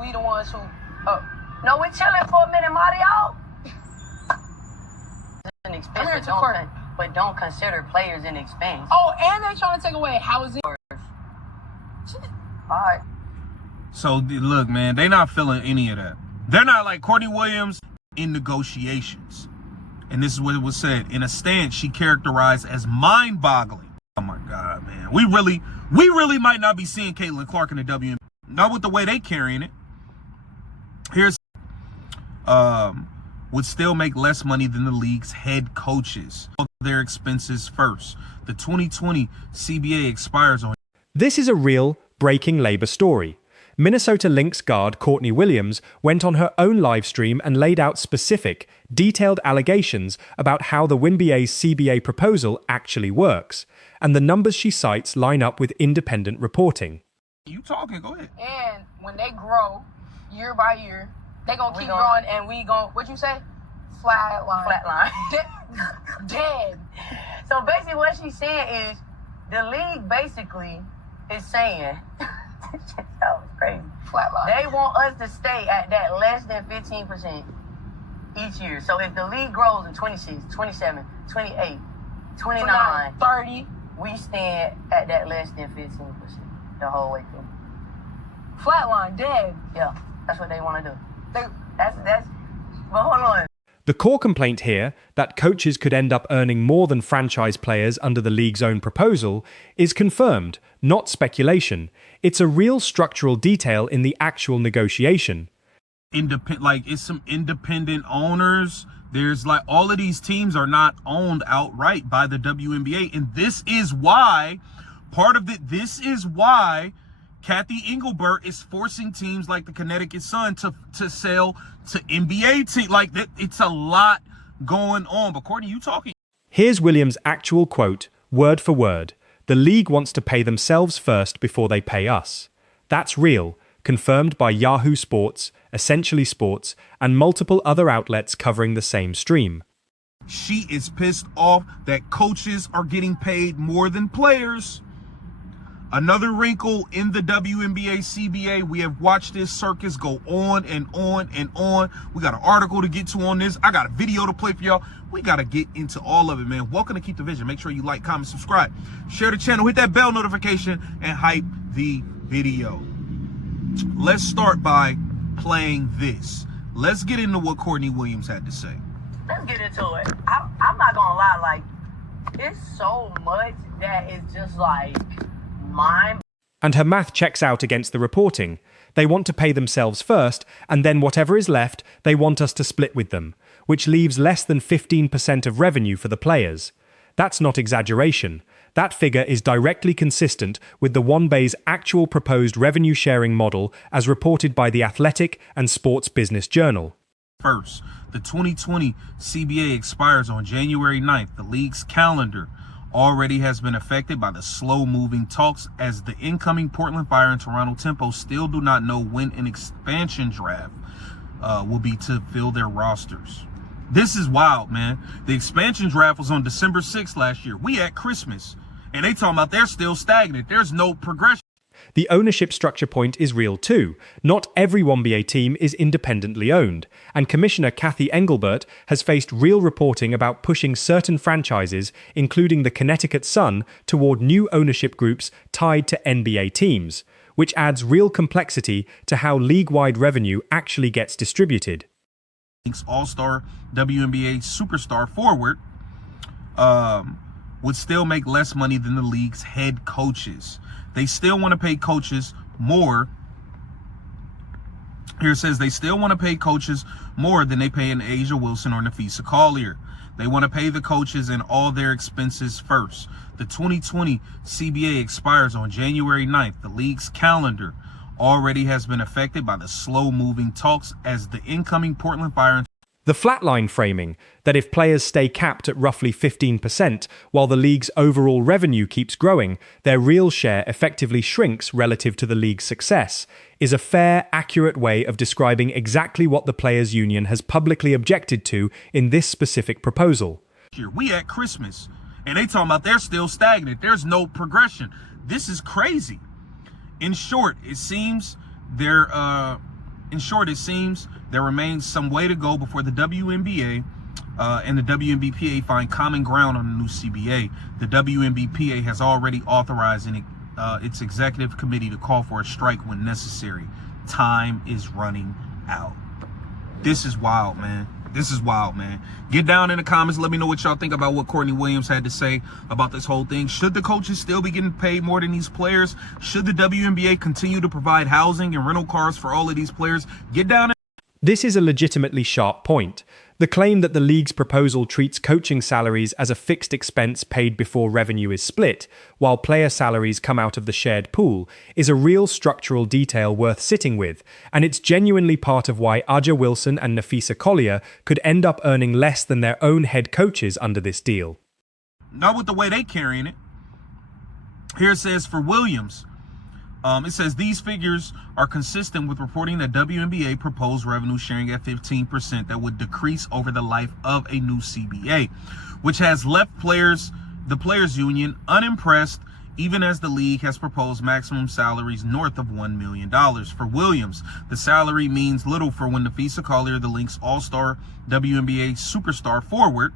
we the ones who. No, we chilling for a minute, Mario. An expense, but don't consider players an expense. Oh, and they trying to take away housing. All right. So look, man, they not feeling any of that. They're not like Courtney Williams in negotiations. And this is what it was said. In a stance she characterized as mind-boggling. Oh my God, man. We really might not be seeing Caitlin Clark in the WNBA. Not with the way they carrying it. Here's would still make less money than the league's head coaches. Their expenses first. The 2020 CBA expires on. This is a real breaking labor story. Minnesota Lynx guard Courtney Williams went on her own live stream and laid out specific, detailed allegations about how the WNBA's CBA proposal actually works, and the numbers she cites line up with independent reporting. You talking, go ahead. And when they grow year by year, they gonna keep growing, and we gonna, what you say? Flatline. Dead. So basically what she's saying is the league basically is saying that was crazy. Flatline. They want us to stay at that less than 15% each year. So if the league grows in 26, 27, 28, 29, 30, we stand at that less than 15% the whole way through. Flatline, dead. Yeah, that's what they want to do. That's but hold on. The core complaint here, that coaches could end up earning more than franchise players under the league's own proposal, is confirmed, not speculation. It's a real structural detail in the actual negotiation. It's some independent owners. There's like all of these teams are not owned outright by the WNBA. And this is why, this is why Kathy Engelbert is forcing teams like the Connecticut Sun to sell to NBA teams. Like that, it's a lot going on. But Courtney, you talking? Here's Williams' actual quote, word for word. The league wants to pay themselves first before they pay us. That's real, confirmed by Yahoo Sports, Essentially Sports, and multiple other outlets covering the same stream. She is pissed off that coaches are getting paid more than players. Another wrinkle in the WNBA CBA. We have watched this circus go on and on and on. We got an article to get to on this. I got a video to play for y'all. We got to get into all of it, man. Welcome to Keep the Vision. Make sure you like, comment, subscribe, share the channel, hit that bell notification, and hype the video. Let's start by playing this. Let's get into what Courtney Williams had to say. Let's get into it. I'm not gonna lie, like, it's so much that is just like mind. And her math checks out against the reporting. They want to pay themselves first, and then whatever is left, they want us to split with them, which leaves less than 15% of revenue for the players. That's not exaggeration. That figure is directly consistent with the WNBA's actual proposed revenue-sharing model as reported by The Athletic and Sports Business Journal. First, the 2020 CBA expires on January 9th. The league's calendar already has been affected by the slow-moving talks as the incoming Portland Fire and Toronto Tempo still do not know when an expansion draft will be to fill their rosters. This is wild, man. The expansion draft was on December 6th last year. We at Christmas, and they talking about they're still stagnant. There's no progression. The ownership structure point is real too. Not every WNBA team is independently owned, and Commissioner Kathy Engelbert has faced real reporting about pushing certain franchises, including the Connecticut Sun, toward new ownership groups tied to NBA teams, which adds real complexity to how league-wide revenue actually gets distributed. All-star WNBA superstar forward would still make less money than the league's head coaches. They still want to pay coaches more. Here it says they still want to pay coaches more than they pay an Asia Wilson or Nafisa Collier. They want to pay the coaches and all their expenses first. The 2020 CBA expires on January 9th. The league's calendar already has been affected by the slow-moving talks as the incoming Portland Fire. The flatline framing, that if players stay capped at roughly 15% while the league's overall revenue keeps growing, their real share effectively shrinks relative to the league's success, is a fair, accurate way of describing exactly what the Players' Union has publicly objected to in this specific proposal. We at Christmas, and they talking about they're still stagnant. There's no progression. This is crazy. In short, it seems they're In short, it seems there remains some way to go before the WNBA and the WNBPA find common ground on the new CBA. The WNBPA has already authorized its executive committee to call for a strike when necessary. Time is running out. This is wild, man. This is wild, man. Get down in the comments. Let me know what y'all think about what Courtney Williams had to say about this whole thing. Should the coaches still be getting paid more than these players? Should the WNBA continue to provide housing and rental cars for all of these players? Get down. This is a legitimately sharp point. The claim that the league's proposal treats coaching salaries as a fixed expense paid before revenue is split, while player salaries come out of the shared pool, is a real structural detail worth sitting with, and it's genuinely part of why Aja Wilson and Nafisa Collier could end up earning less than their own head coaches under this deal. Not with the way they carrying it. Here it says for Williams, it says these figures are consistent with reporting that WNBA proposed revenue sharing at 15% that would decrease over the life of a new CBA, which has left the players union unimpressed, even as the league has proposed maximum salaries north of $1 million. For Williams, the salary means little for when Nafisa Collier, the Lynx all-star WNBA superstar forward,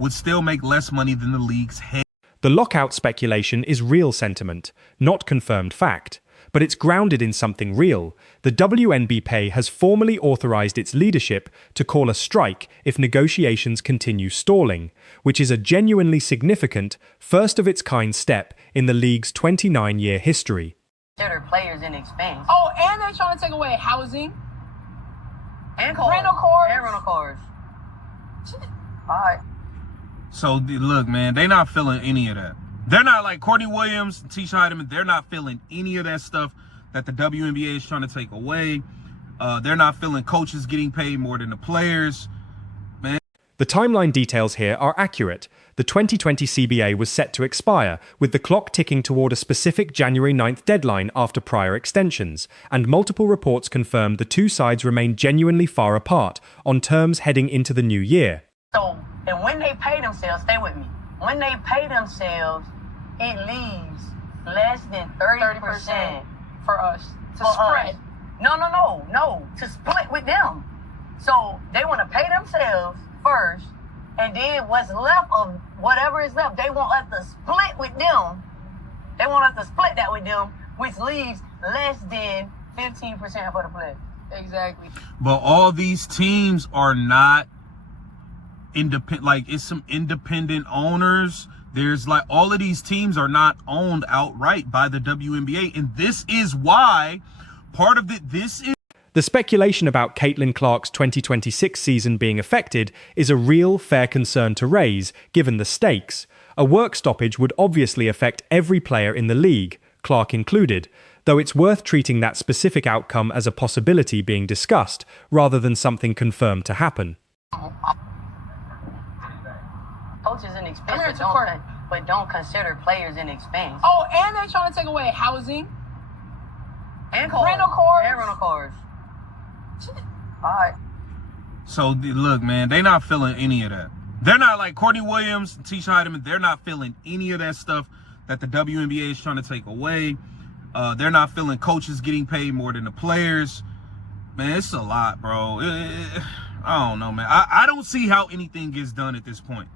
would still make less money than the league's head. The lockout speculation is real sentiment, not confirmed fact, but it's grounded in something real. The WNBPA has formally authorized its leadership to call a strike if negotiations continue stalling, which is a genuinely significant, first-of-its-kind step in the league's 29-year history. Consider players in expense. Oh, and they're trying to take away housing And cars. rental cars. And rental cars. All right. So look, man, they not feeling any of that. They're not like Courtney Williams, Tisha Heidemann. They're not feeling any of that stuff that the WNBA is trying to take away. They're not feeling coaches getting paid more than the players. Man. The timeline details here are accurate. The 2020 CBA was set to expire, with the clock ticking toward a specific January 9th deadline after prior extensions, and multiple reports confirmed the two sides remain genuinely far apart on terms heading into the new year. So, and when they pay themselves, stay with me. When they pay themselves, it leaves less than 30% for us to for spread. us. No, to split with them. So they want to pay themselves first, and then what's left of whatever is left, they want us to split with them. They want us to split that with them, which leaves less than 15% for the players. Exactly. But all these teams are not independent. Like, it's some independent owners. There's like, all of these teams are not owned outright by the WNBA, and this is why part of this is. The speculation about Caitlin Clark's 2026 season being affected is a real, fair concern to raise, given the stakes. A work stoppage would obviously affect every player in the league, Clark included, though it's worth treating that specific outcome as a possibility being discussed, rather than something confirmed to happen. Coaches in expense, but don't consider players in expense. Oh, and they're trying to take away housing And cars. rental cars. And rental cars. All right. So look, man, they not feeling any of that. They're not like Courtney Williams, Tisha Heidemann. They're not feeling any of that stuff that the WNBA is trying to take away. They're not feeling coaches getting paid more than the players. Man, it's a lot, bro. I don't know, man. I don't see how anything gets done at this point.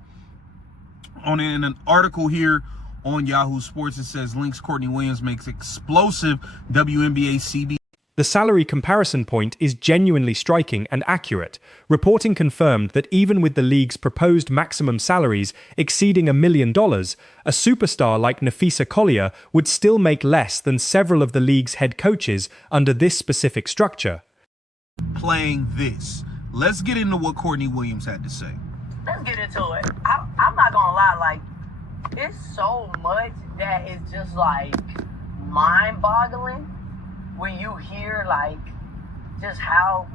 In an article here on Yahoo Sports, it says Lynx Courtney Williams makes explosive WNBA CBA. The salary comparison point is genuinely striking and accurate. Reporting confirmed that even with the league's proposed maximum salaries exceeding $1 million, a superstar like Nafisa Collier would still make less than several of the league's head coaches under this specific structure. Playing this. Let's get into what Courtney Williams had to say. Let's get into it. I'm not gonna lie, like, it's so much that is just like mind-boggling when you hear like just how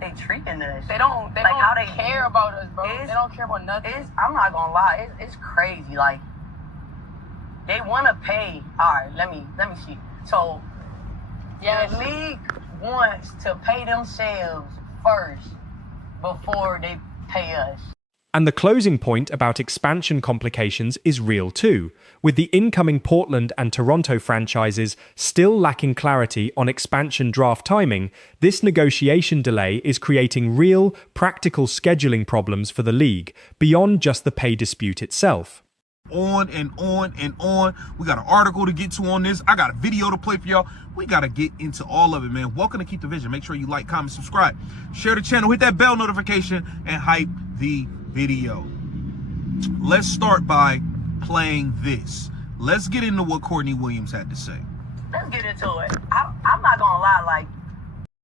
they treating us. They don't like how they care about us, bro. They don't care about nothing. I'm not gonna lie, it's crazy. Like, they want to pay. All right, let me see. So the league wants to pay themselves first before they pay us. And the closing point about expansion complications is real too, with the incoming Portland and Toronto franchises still lacking clarity on expansion draft timing. This negotiation delay is creating real, practical scheduling problems for the league, beyond just the pay dispute itself. On and on and on. We got an article to get to on this. I got a video to play for y'all. We got to get into all of it, man. Welcome to Keep the Vision. Make sure you like, comment, subscribe, share the channel, hit that bell notification, and hype the video. Let's start by playing this. Let's get into what Courtney Williams had to say. Let's get into it. I'm not gonna lie, like